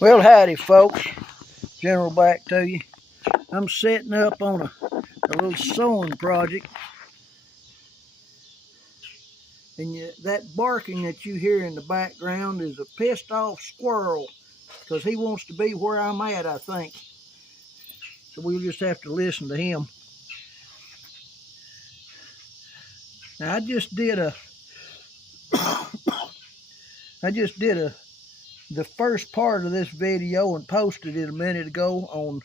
Well, howdy, folks. General back to you. I'm setting up on a little sewing project. And that barking that you hear in the background is a pissed off squirrel because he wants to be where I'm at, I think. So we'll just have to listen to him. Now, I just did the first part of this video and posted it a minute ago on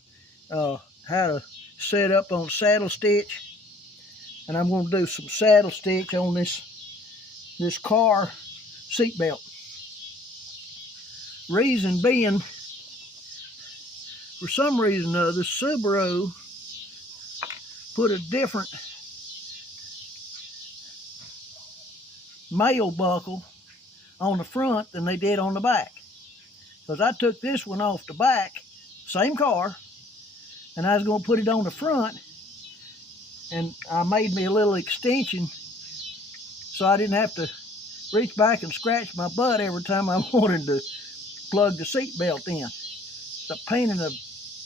how to set up on saddle stitch. And I'm going to do some saddle stitch on this car seatbelt. Reason being, for some reason or other, Subaru put a different male buckle on the front than they did on the back. Because I took this one off the back, same car, and I was going to put it on the front, and I made me a little extension so I didn't have to reach back and scratch my butt every time I wanted to plug the seatbelt in. It's a pain in the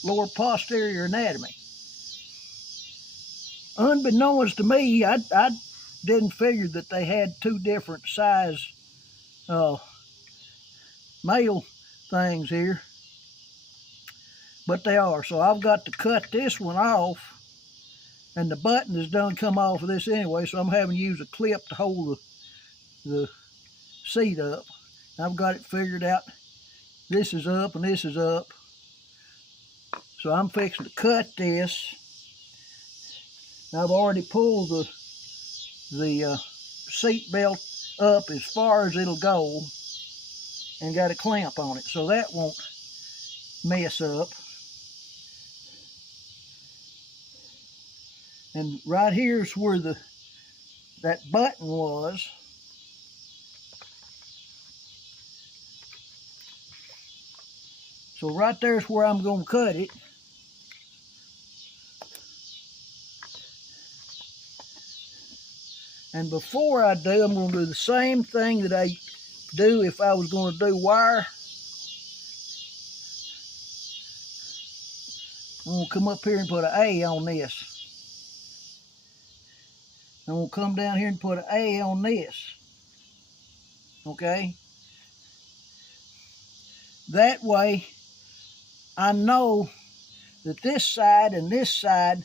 lower posterior anatomy. Unbeknownst to me, I didn't figure that they had two different size male things here, but they are. So I've got to cut this one off, and the button is done come off of this anyway, so I'm having to use a clip to hold the seat up. I've got it figured out. This is up and this is up, so I'm fixing to cut this. Now, I've already pulled the seat belt up as far as it'll go and got a clamp on it, so that won't mess up. And right here's where that button was. So right there's where I'm going to cut it. And before I do, I'm going to do the same thing that I do if I was going to do wire. I'm going to come up here and put an A on this. I'm going to come down here and put an A on this. Okay? That way, I know that this side and this side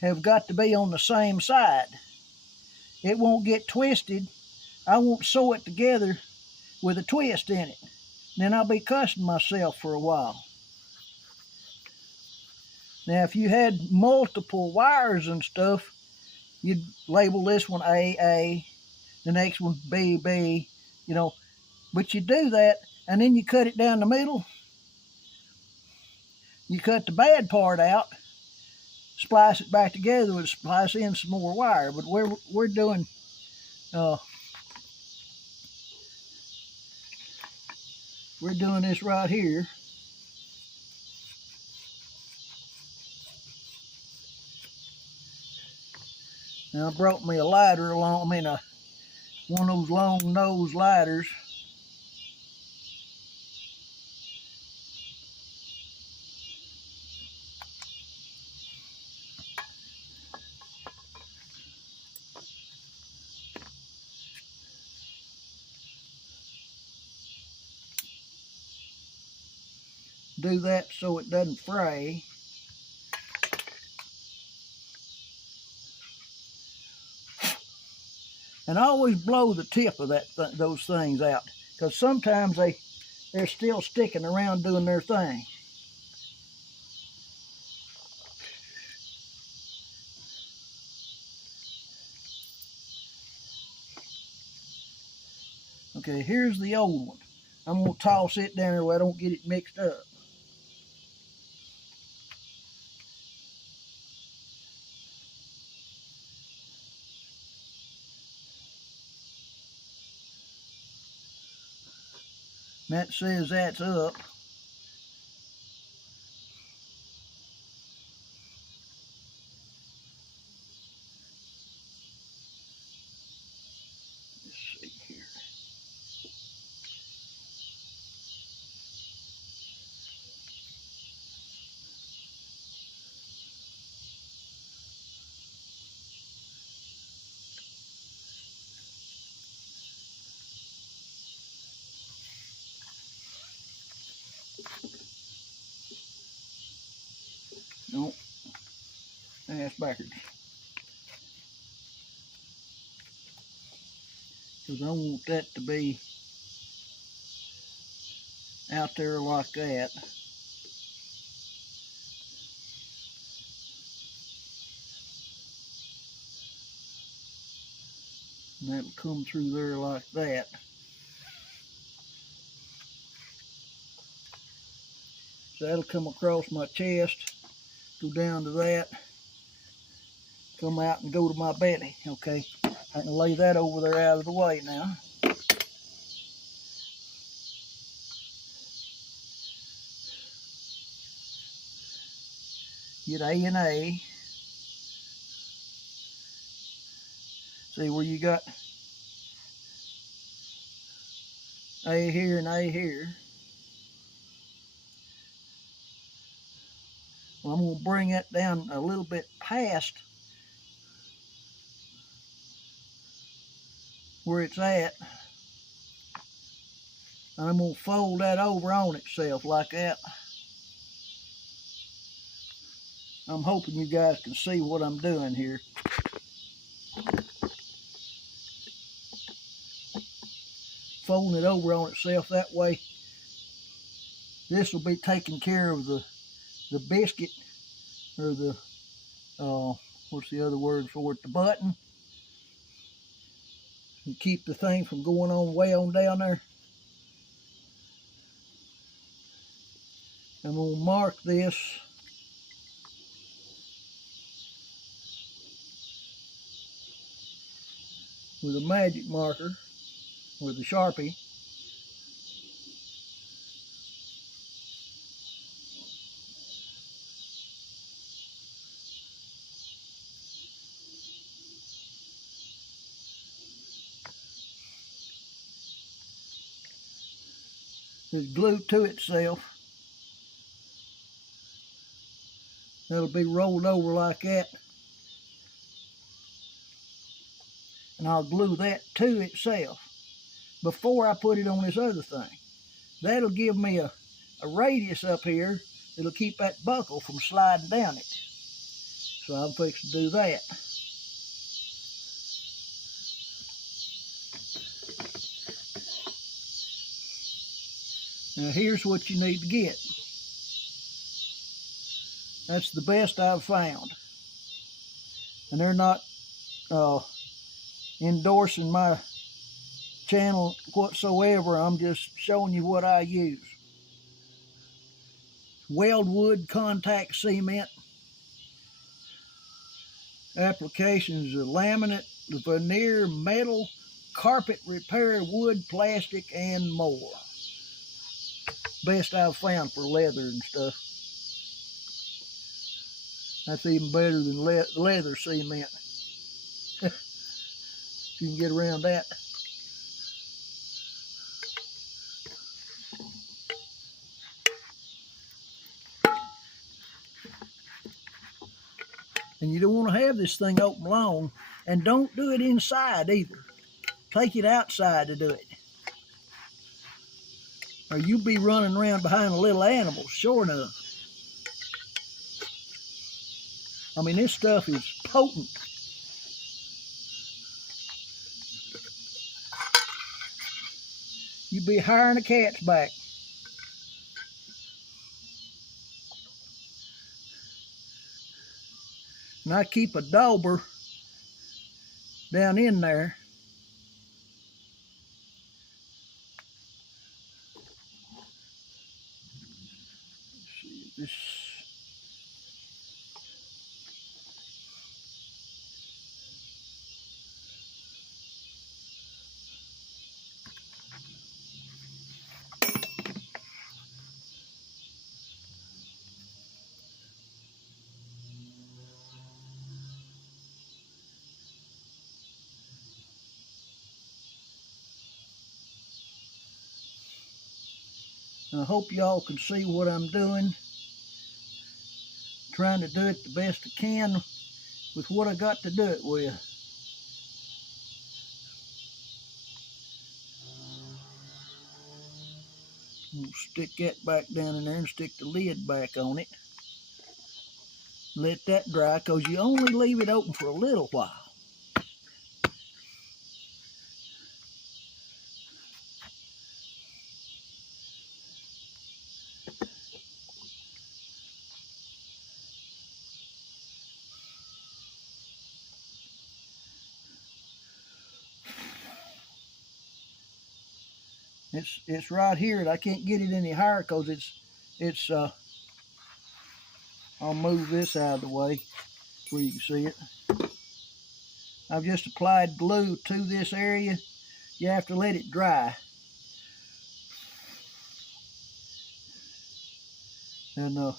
have got to be on the same side. It won't get twisted. I won't sew it together with a twist in it. Then I'll be cussing myself for a while. Now, if you had multiple wires and stuff, you'd label this one A, the next one B, you know. But you do that, and then you cut it down the middle. You cut the bad part out, splice it back together with splice in some more wire. But we're doing this right here. Now, I brought me a lighter along. I mean, one of those long nose lighters. Do that so it doesn't fray. And I always blow the tip of those things out, because sometimes they're still sticking around doing their thing. Okay, here's the old one. I'm going to toss it down there where I don't get it mixed up. And that says that's up. Let's see here. No, that's backwards. Because I want that to be out there like that. And that'll come through there like that. So that'll come across my chest, go down to that, come out and go to my belly. Okay, I can lay that over there out of the way now. Get A and A. See where you got A here and A here. Well, I'm going to bring that down a little bit past where it's at. And I'm going to fold that over on itself like that. I'm hoping you guys can see what I'm doing here. Folding it over on itself that way. This will be taking care of the biscuit, or the, what's the other word for it, the button. And keep the thing from going on way on down there. I'm going to mark this with a magic marker, with a Sharpie. It's glued to itself. That'll be rolled over like that. And I'll glue that to itself before I put it on this other thing. That'll give me a radius up here that'll keep that buckle from sliding down it. So I'm fixing to do that. Now here's what you need to get. That's the best I've found. And they're not endorsing my channel whatsoever. I'm just showing you what I use. Weldwood contact cement. Applications of laminate, veneer, metal, carpet repair, wood, plastic, and more. Best I've found for leather and stuff. That's even better than leather cement. If you can get around that. And you don't want to have this thing open long. And don't do it inside either. Take it outside to do it. Or you'll be running around behind a little animal, sure enough. I mean, this stuff is potent. You'd be hiring a cat's back. And I keep a dauber down in there. Let's see this. I hope y'all can see what I'm doing. Trying to do it the best I can with what I got to do it with. We'll stick that back down in there and stick the lid back on it. Let that dry, because you only leave it open for a little while. It's right here, and I can't get it any higher because it's I'll move this out of the way where you can see it. I've just applied glue to this area. You have to let it dry. And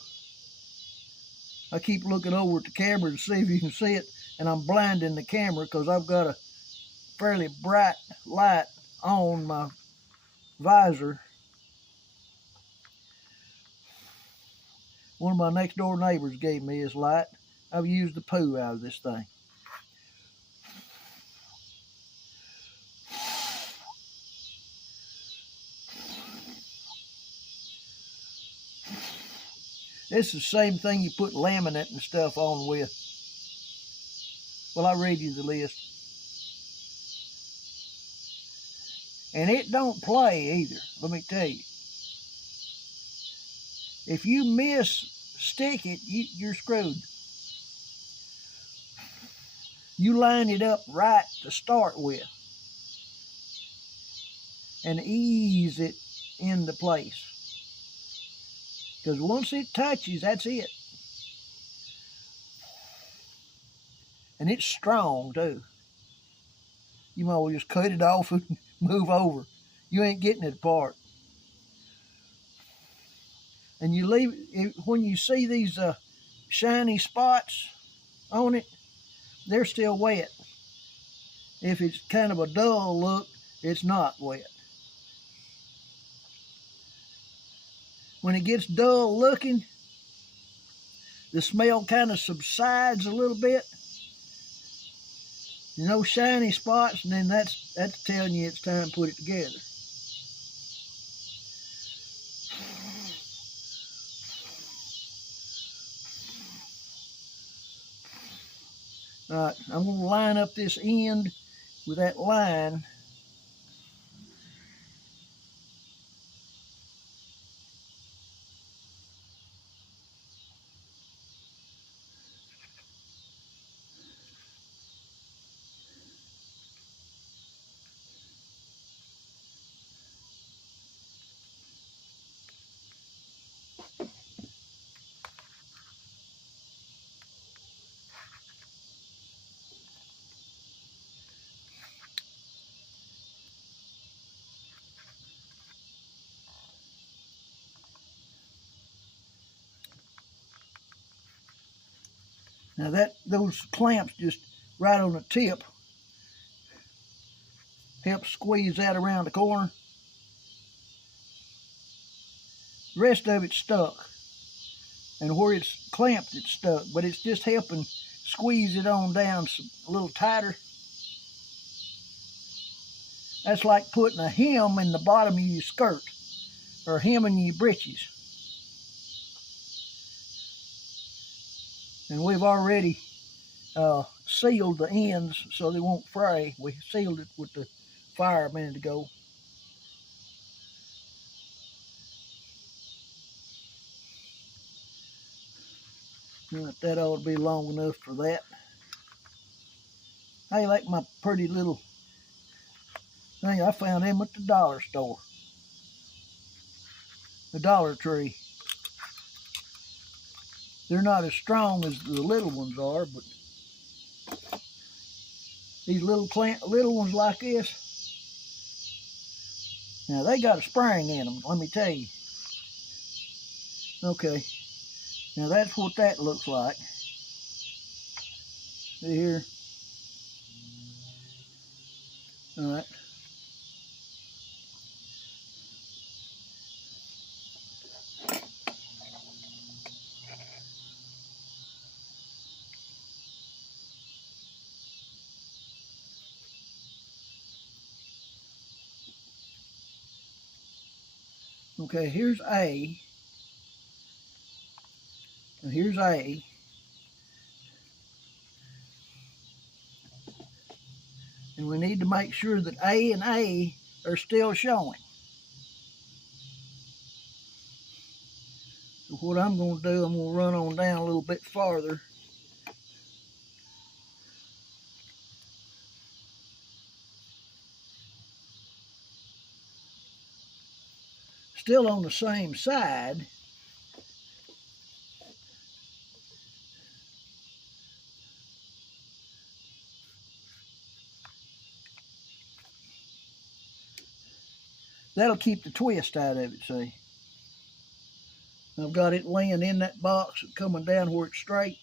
I keep looking over at the camera to see if you can see it, and I'm blinding the camera because I've got a fairly bright light on my visor. One of my next door neighbors gave me his light. I've used the poo out of this thing. It's the same thing you put laminate and stuff on with. Well, I read you the list. And it don't play either, let me tell you. If you stick it, you're screwed. You line it up right to start with and ease it into place. Because once it touches, that's it. And it's strong too. You might well just cut it off and move over. You ain't getting it apart. And you leave it, when you see these shiny spots on it, they're still wet. If it's kind of a dull look, it's not wet. When it gets dull looking, the smell kind of subsides a little bit. No shiny spots, and then that's telling you it's time to put it together. All right, I'm going to line up this end with that line. Now those clamps just right on the tip help squeeze that around the corner. The rest of it's stuck. And where it's clamped, it's stuck. But it's just helping squeeze it on down a little tighter. That's like putting a hem in the bottom of your skirt or a hem in your breeches. And we've already sealed the ends so they won't fray. We sealed it with the fire a minute ago. That ought to be long enough for that. I like my pretty little thing. I found them at the dollar store. The Dollar Tree. They're not as strong as the little ones are, but these little ones like this, now they got a spring in them, let me tell you. Okay, now that's what that looks like. See here. All right. Okay, here's A, and here's A. And we need to make sure that A and A are still showing. So what I'm going to do, I'm going to run on down a little bit farther. Still on the same side. That'll keep the twist out of it, see. I've got it laying in that box and coming down where it's straight.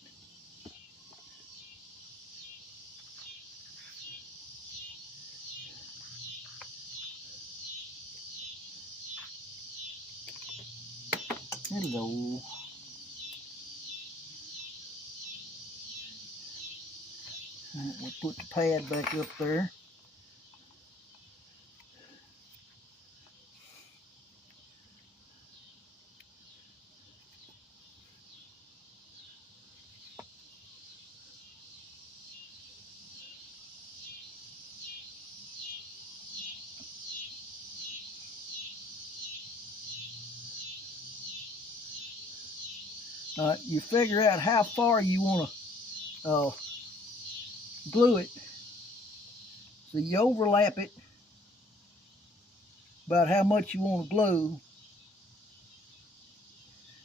Hello. We'll put the pad back up there. You figure out how far you want to glue it. So you overlap it about how much you want to glue.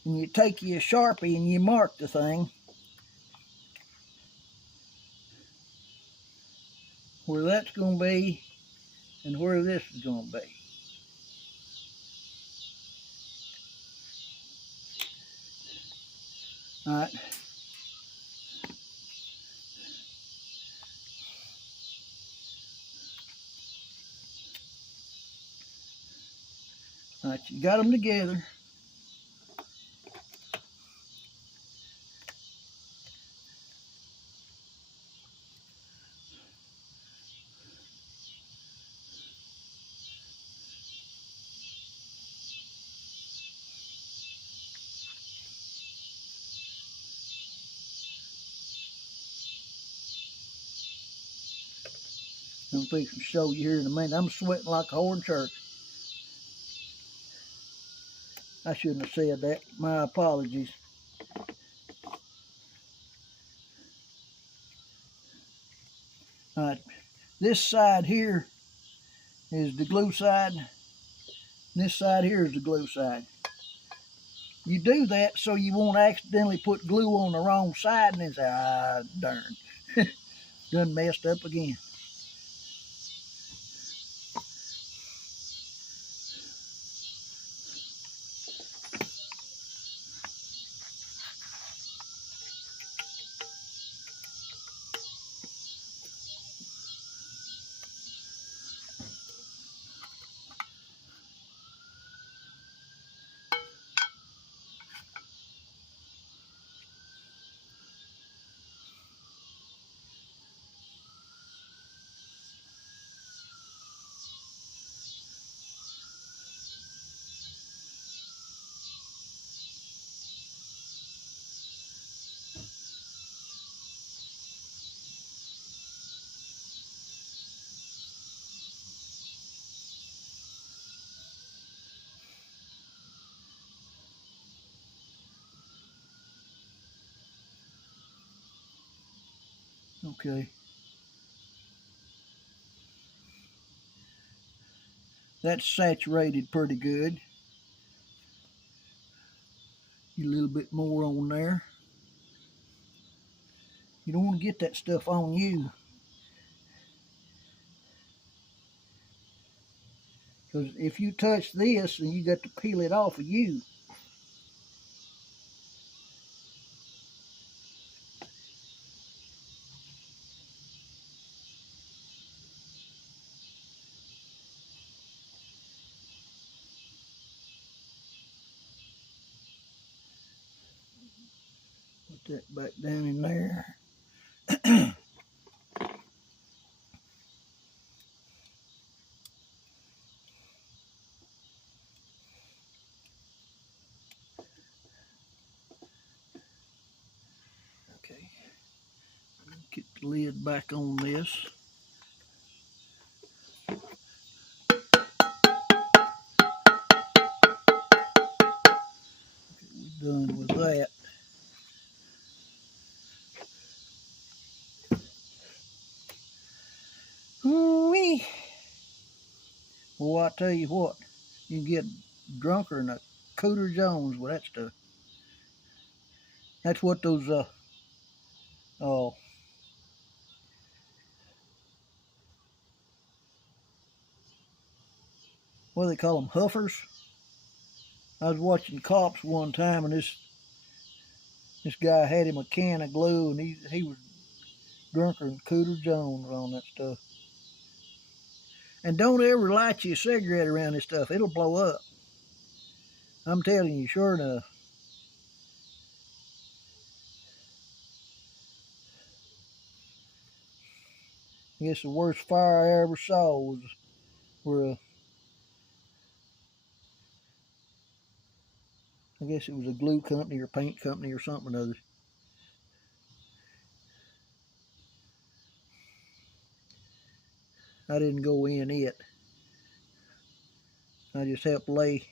And you take your Sharpie and you mark the thing where that's going to be and where this is going to be. All right. All right, you got them together. I'm fixing to show you here in a minute. I'm sweating like a horned church. I shouldn't have said that. My apologies. All right, this side here is the glue side. This side here is the glue side. You do that so you won't accidentally put glue on the wrong side and then say, ah, darn, done messed up again. Okay. That's saturated pretty good. A little bit more on there. You don't want to get that stuff on you. Because if you touch this, then you got to peel it off of you. Put that back down in there. the lid back on this. We're done with that. Ooh-wee. Well, I tell you what, you can get drunker than a Cooter Jones with that stuff. That's what those what do they call them, huffers? I was watching Cops one time, and this guy had him a can of glue, and he was drunker than Cooter Jones on that stuff. And don't ever light you a cigarette around this stuff. It'll blow up. I'm telling you, sure enough. I guess the worst fire I ever saw was I guess it was a glue company or paint company or something or other. I didn't go in it. I just helped lay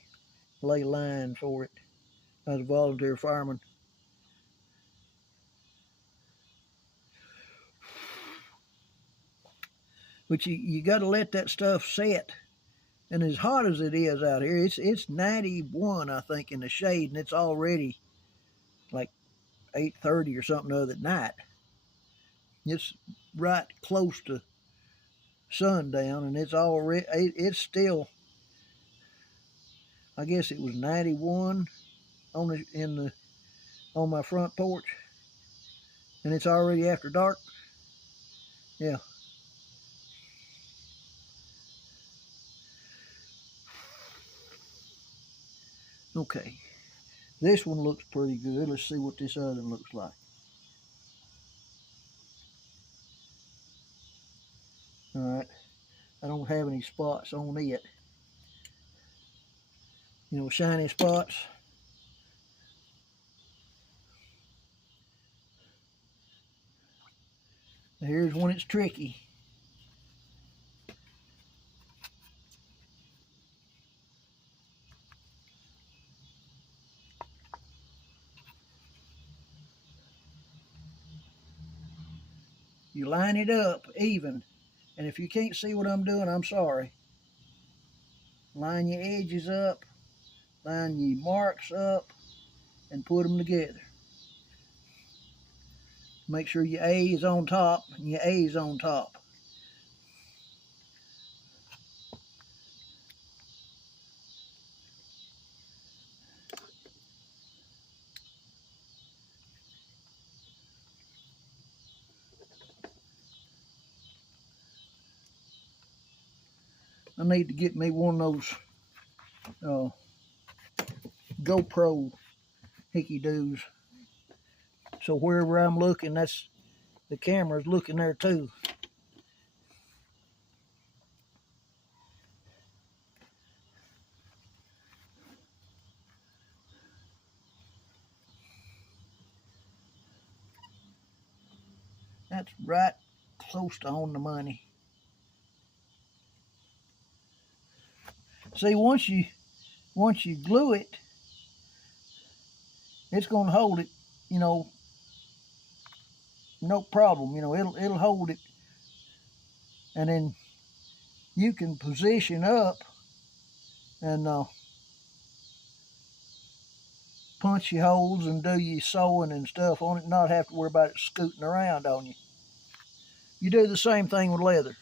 line for it. I was a volunteer fireman. But you got to let that stuff set. And as hot as it is out here, it's 91, I think, in the shade, and it's already like 8:30 or something the other night. It's right close to sundown, and it's still, I guess it was 91 on my front porch, and it's already after dark. Yeah. Okay. This one looks pretty good. Let's see what this other one looks like. All right. I don't have any spots on it. You know, shiny spots. Here's when it's tricky. You line it up even. And if you can't see what I'm doing, I'm sorry. Line your edges up, line your marks up, and put them together. Make sure your A is on top and your A is on top. I need to get me one of those GoPro hickey doos. So wherever I'm looking, that's the camera's looking there too. That's right close to on the money. See, once you glue it, it's gonna hold it, you know, no problem. You know, it'll hold it, and then you can position up and punch your holes and do your sewing and stuff on it, and not have to worry about it scooting around on you. You do the same thing with leather.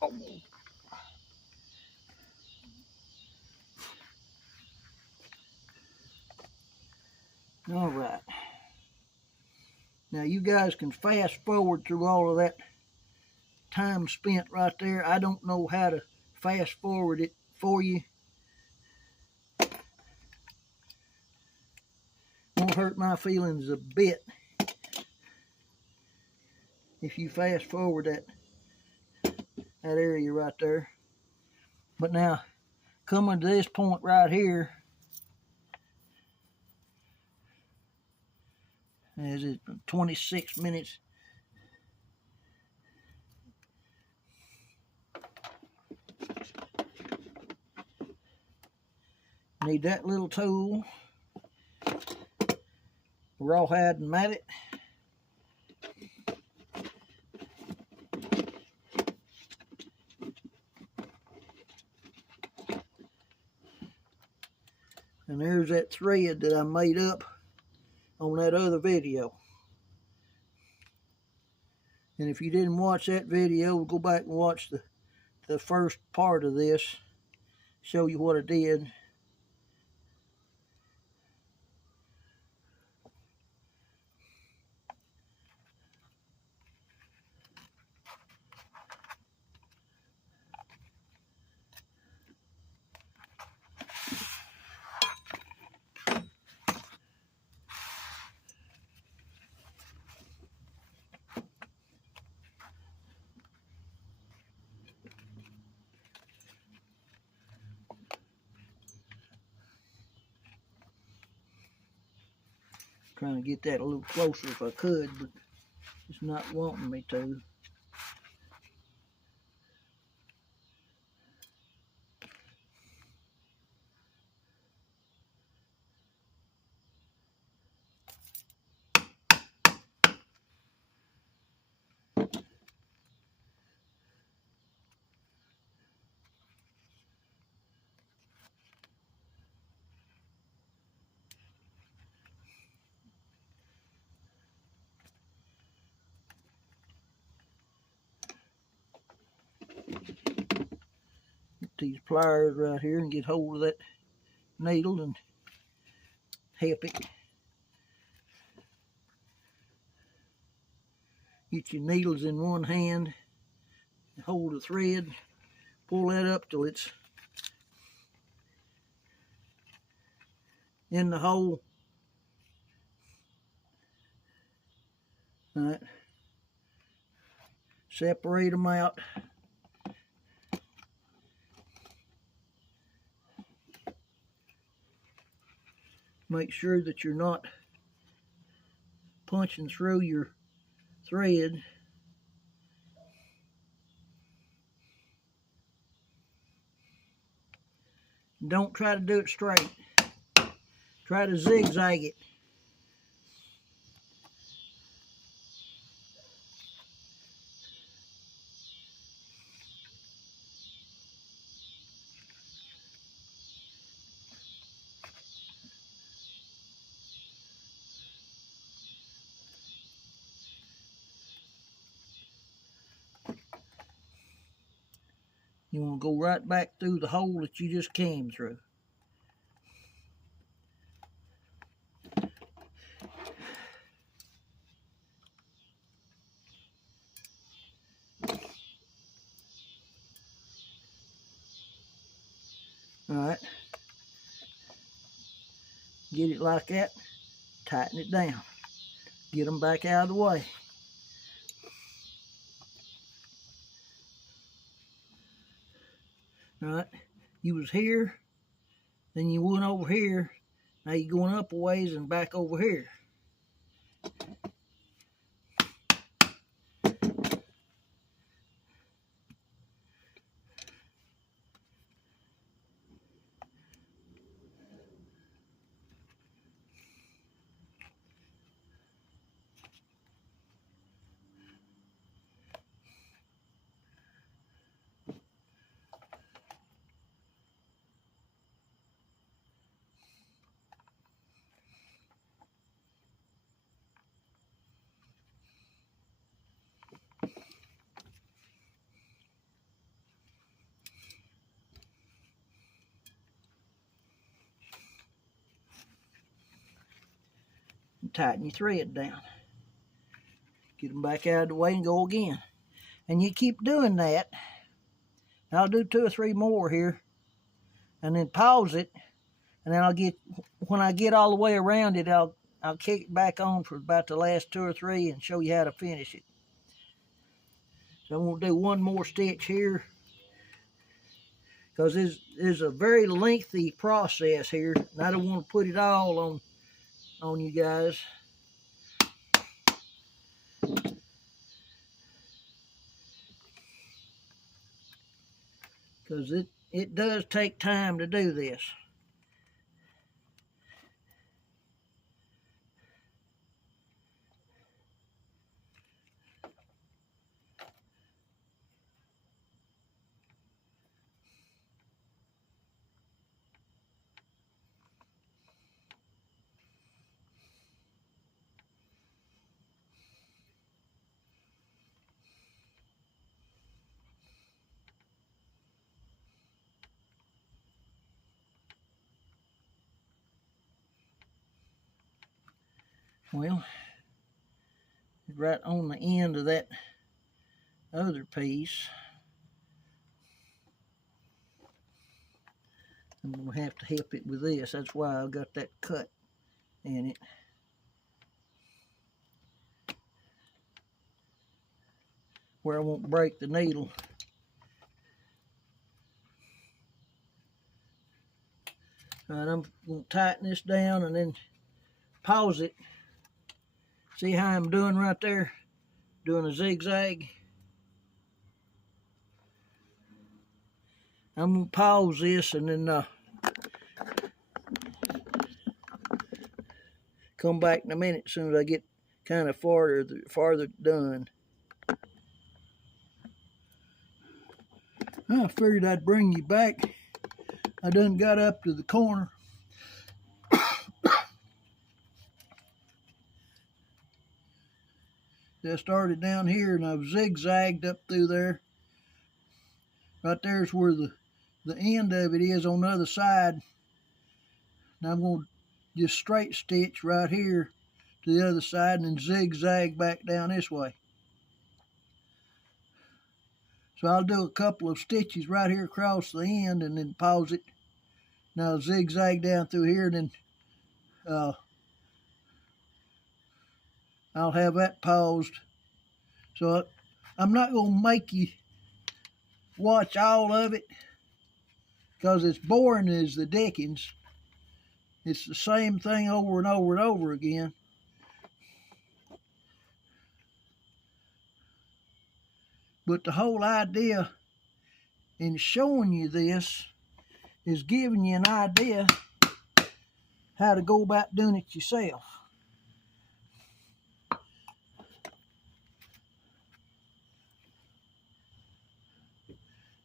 Oh. All right. Now you guys can fast forward through all of that time spent right there. I don't know how to fast forward it for you. Won't hurt my feelings a bit if you fast forward that area right there. But now, coming to this point right here, is it 26 minutes? Need that little tool, rawhide and mallet. And there's that thread that I made up on that other video. And if you didn't watch that video, go back and watch the first part of this, show you what I did. Trying to get that a little closer if I could, but it's not wanting me to. Get these pliers right here and get hold of that needle and help it. Get your needles in one hand, hold the thread, pull that up till it's in the hole. All right. Separate them out. Make sure that you're not punching through your thread. Don't try to do it straight. Try to zigzag it. You want to go right back through the hole that you just came through. All right. Get it like that. Tighten it down. Get them back out of the way. All right. You was here, then you went over here. Now you're going up a ways and back over here. tighten your thread down. Get them back out of the way and go again. And you keep doing that. I'll do 2 or 3 more here, and then pause it, and then when I get all the way around it, I'll kick it back on for about the last 2 or 3 and show you how to finish it. So I'm going to do 1 more stitch here, because this is a very lengthy process here, and I don't want to put it all on you guys. Because it does take time to do this. Well, right on the end of that other piece, I'm going to have to help it with this. That's why I've got that cut in it. Where I won't break the needle. Alright, I'm going to tighten this down and then pause it. See how I'm doing right there? Doing a zigzag. I'm going to pause this and then come back in a minute as soon as I get kind of farther done. I figured I'd bring you back. I done got up to the corner. I started down here and I've zigzagged up through there. Right there's where the end of it is on the other side. Now I'm going to just straight stitch right here to the other side and then zigzag back down this way. So I'll do a couple of stitches right here across the end and then pause it. Now zigzag down through here and then I'll have that paused. So I'm not going to make you watch all of it because it's boring as the dickens. It's the same thing over and over and over again. But the whole idea in showing you this is giving you an idea how to go about doing it yourself.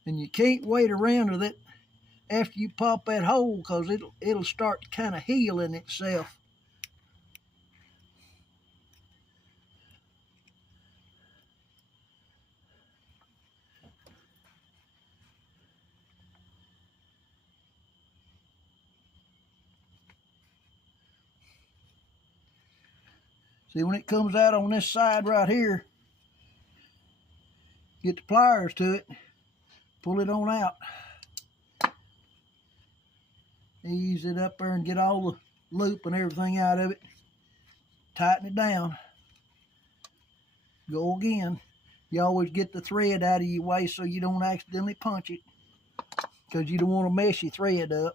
And you can't wait around with it after you pop that hole, because it'll start to kind of heal in itself. See, when it comes out on this side right here, get the pliers to it, pull it on out. Ease it up there and get all the loop and everything out of it. Tighten it down. Go again. You always get the thread out of your way so you don't accidentally punch it, because you don't want to mess your thread up.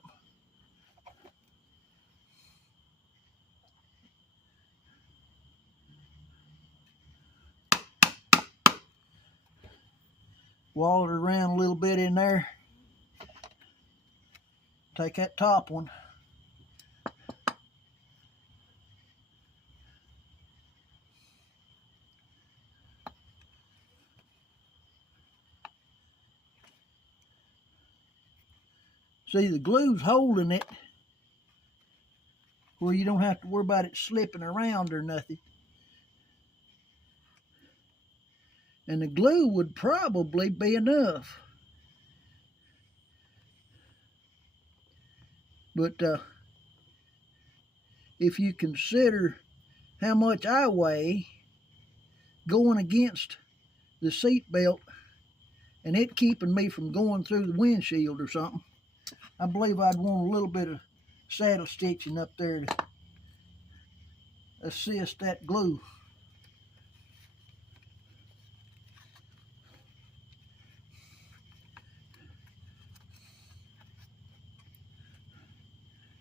Wall it around a little bit in there. Take that top one. See, the glue's holding it where you don't have to worry about it slipping around or nothing. And the glue would probably be enough. But if you consider how much I weigh going against the seat belt and it keeping me from going through the windshield or something, I believe I'd want a little bit of saddle stitching up there to assist that glue.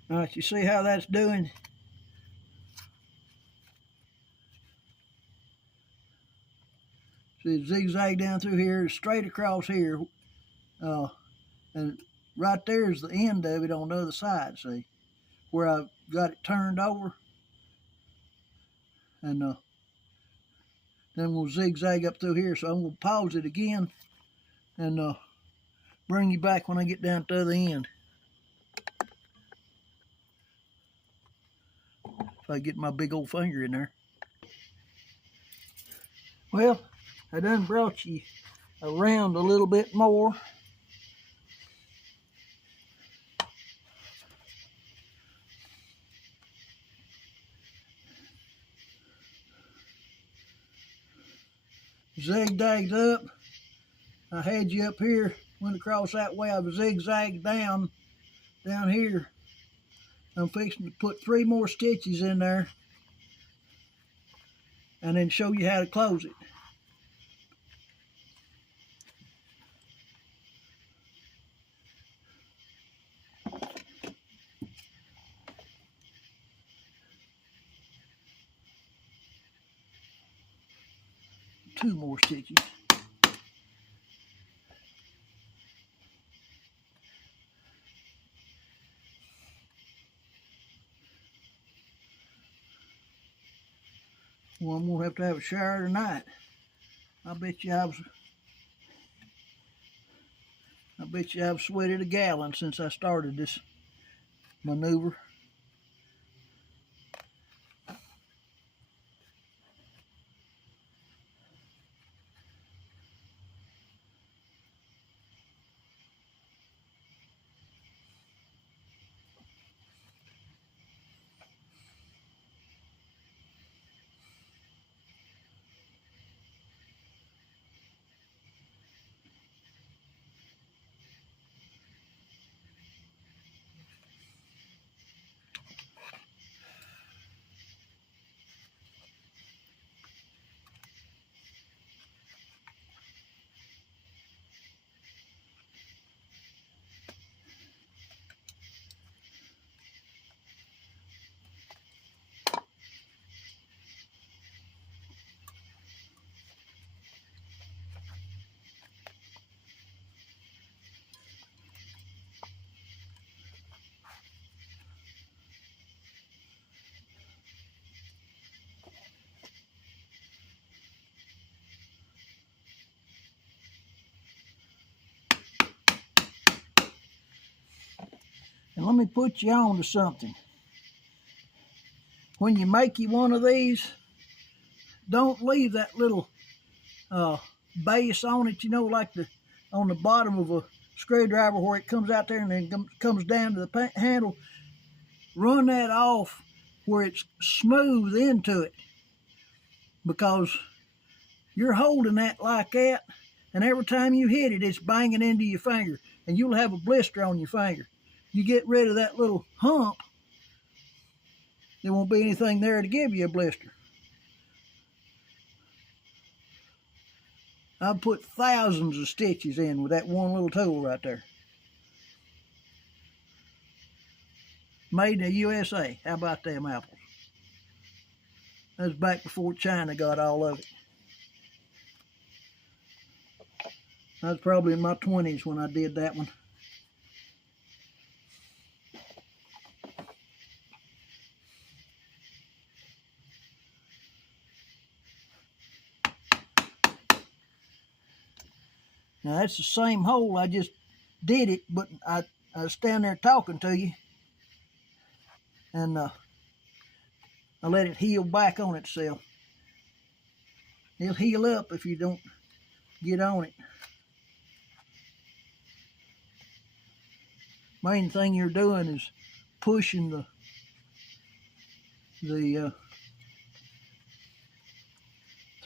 All right, you see how that's doing? See, zigzag down through here, straight across here, and right there is the end of it on the other side, see? Where I've got it turned over. And then we'll zigzag up through here. So I'm going to pause it again and bring you back when I get down to the other end. If I get my big old finger in there. Well, I done brought you around a little bit more. Zigzagged up. I had you up here, went across that way. I've zigzagged down here. I'm fixing to put 3 more stitches in there and then show you how to close it. Two more stitches. Well, I'm going to have a shower tonight. I bet you I've sweated a gallon since I started this maneuver. And let me put you on to something. When you make you one of these, don't leave that little base on it, you know, like on the bottom of a screwdriver where it comes out there and then comes down to the handle. Run that off where it's smooth into it, because you're holding that like that, and every time you hit it, it's banging into your finger, and you'll have a blister on your finger. You get rid of that little hump, there won't be anything there to give you a blister. I've put thousands of stitches in with that one little tool right there. Made in the USA. How about them apples? That was back before China got all of it. I was probably in my 20s when I did that one. Now that's the same hole, I just did it, but I was standing there talking to you, and I let it heal back on itself. It'll heal up if you don't get on it. Main thing you're doing is pushing the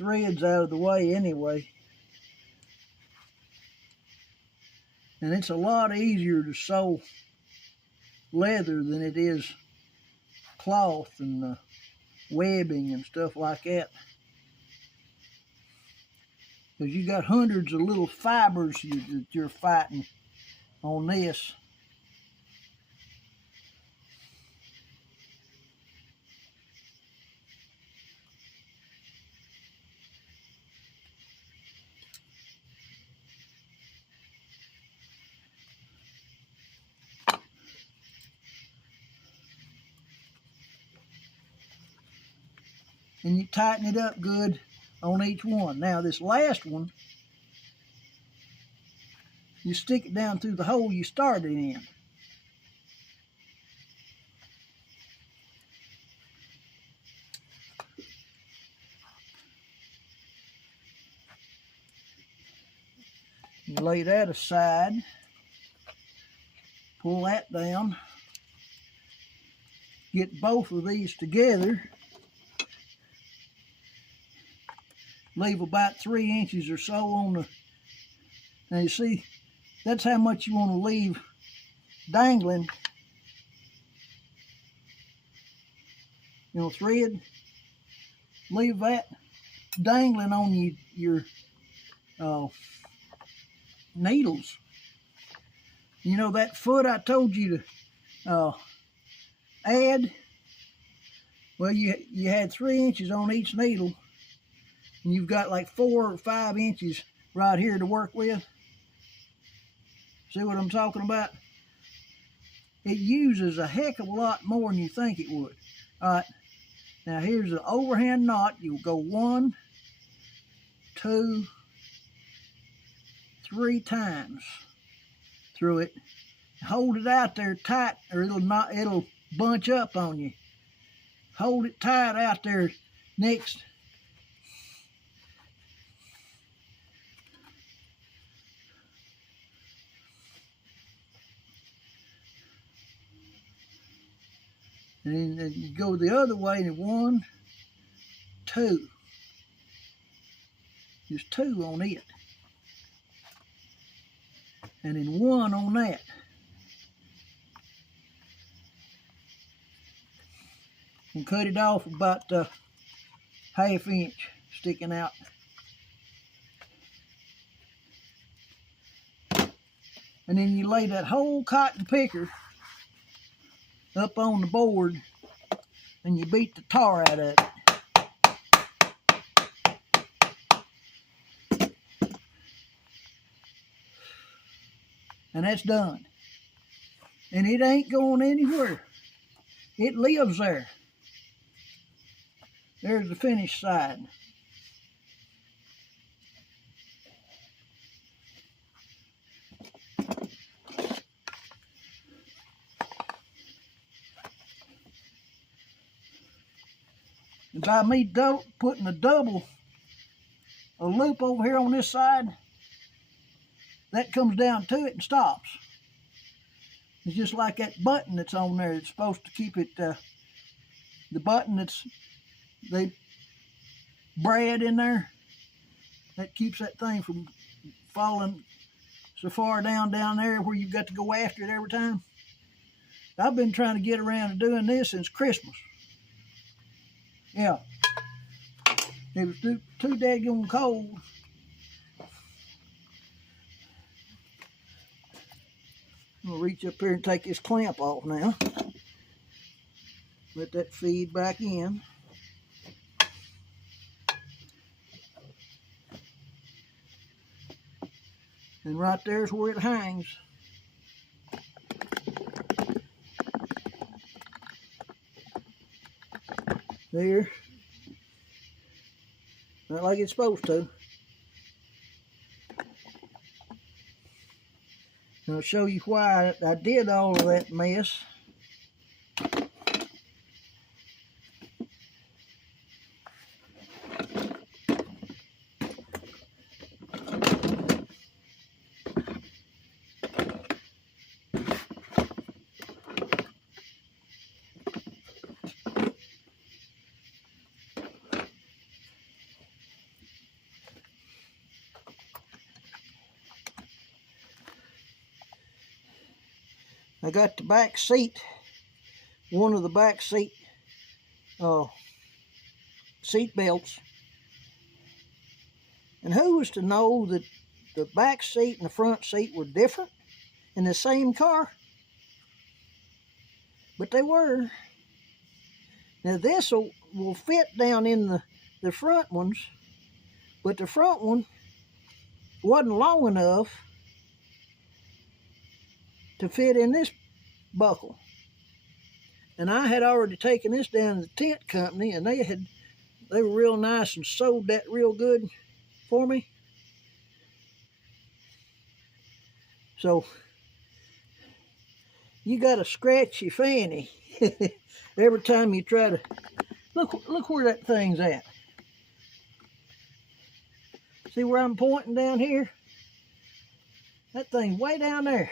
threads out of the way anyway. And it's a lot easier to sew leather than it is cloth and webbing and stuff like that. Because you got hundreds of little fibers that you're fighting on this. And you tighten it up good on each one. Now this last one, you stick it down through the hole you started in. You lay that aside, pull that down, get both of these together, leave about 3 inches or so on the, now you see, that's how much you want to leave dangling, thread, leave that dangling on your needles. That foot I told you to add, well, you had 3 inches on each needle, and you've got like 4 or 5 inches right here to work with. See what I'm talking about? It uses a heck of a lot more than you think it would. All right, now here's the overhand knot. You'll go 1, 2, 3 times through it. Hold it out there tight, or it'll bunch up on you. Hold it tight out there next. And then you go the other way, and 1, 2. Just 2 on it. And then 1 on that. And cut it off about ½ inch sticking out. And then you lay that whole cotton picker up on the board, and you beat the tar out of it. And that's done. And it ain't going anywhere. It lives there. There's the finished side. And by me putting a loop over here on this side, that comes down to it and stops. It's just like that button that's on there. It's supposed to keep it, the button they braid in there, that keeps that thing from falling so far down there where you've got to go after it every time. I've been trying to get around to doing this since Christmas. Yeah. It was too daggone cold. I'm going to reach up here and take this clamp off now. Let that feed back in. And right there's where it hangs. There. Not like it's supposed to. And I'll show you why I did all of that mess. I got the back seat, one of the back seat belts. And who was to know that the back seat and the front seat were different in the same car? But they were. Now this will fit down in the front ones, but the front one wasn't long enough to fit in this buckle. And I had already taken this down to the tent company, and they were real nice and sewed that real good for me. So you got a scratchy fanny every time you try to look where that thing's at. See where I'm pointing down here? That thing's way down there.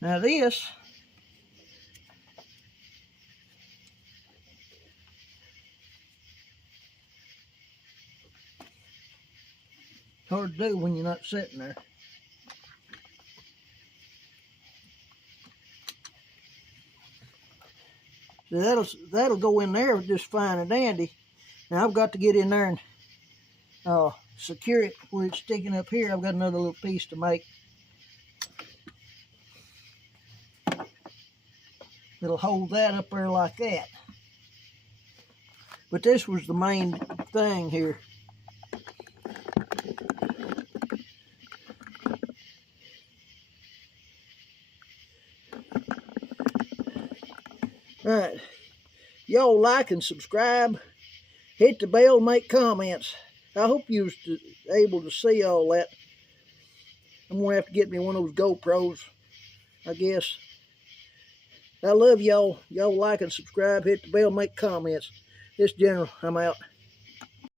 Now this hard to do when you're not sitting there. So that'll go in there just fine and dandy. Now I've got to get in there and secure it where it's sticking up here. I've got another little piece to make. It'll hold that up there like that. But this was the main thing here. All right, y'all like and subscribe, hit the bell, make comments. I hope you was able to see all that. I'm gonna have to get me one of those GoPros, I guess. I love y'all. Y'all like and subscribe, hit the bell, make comments. This General, I'm out.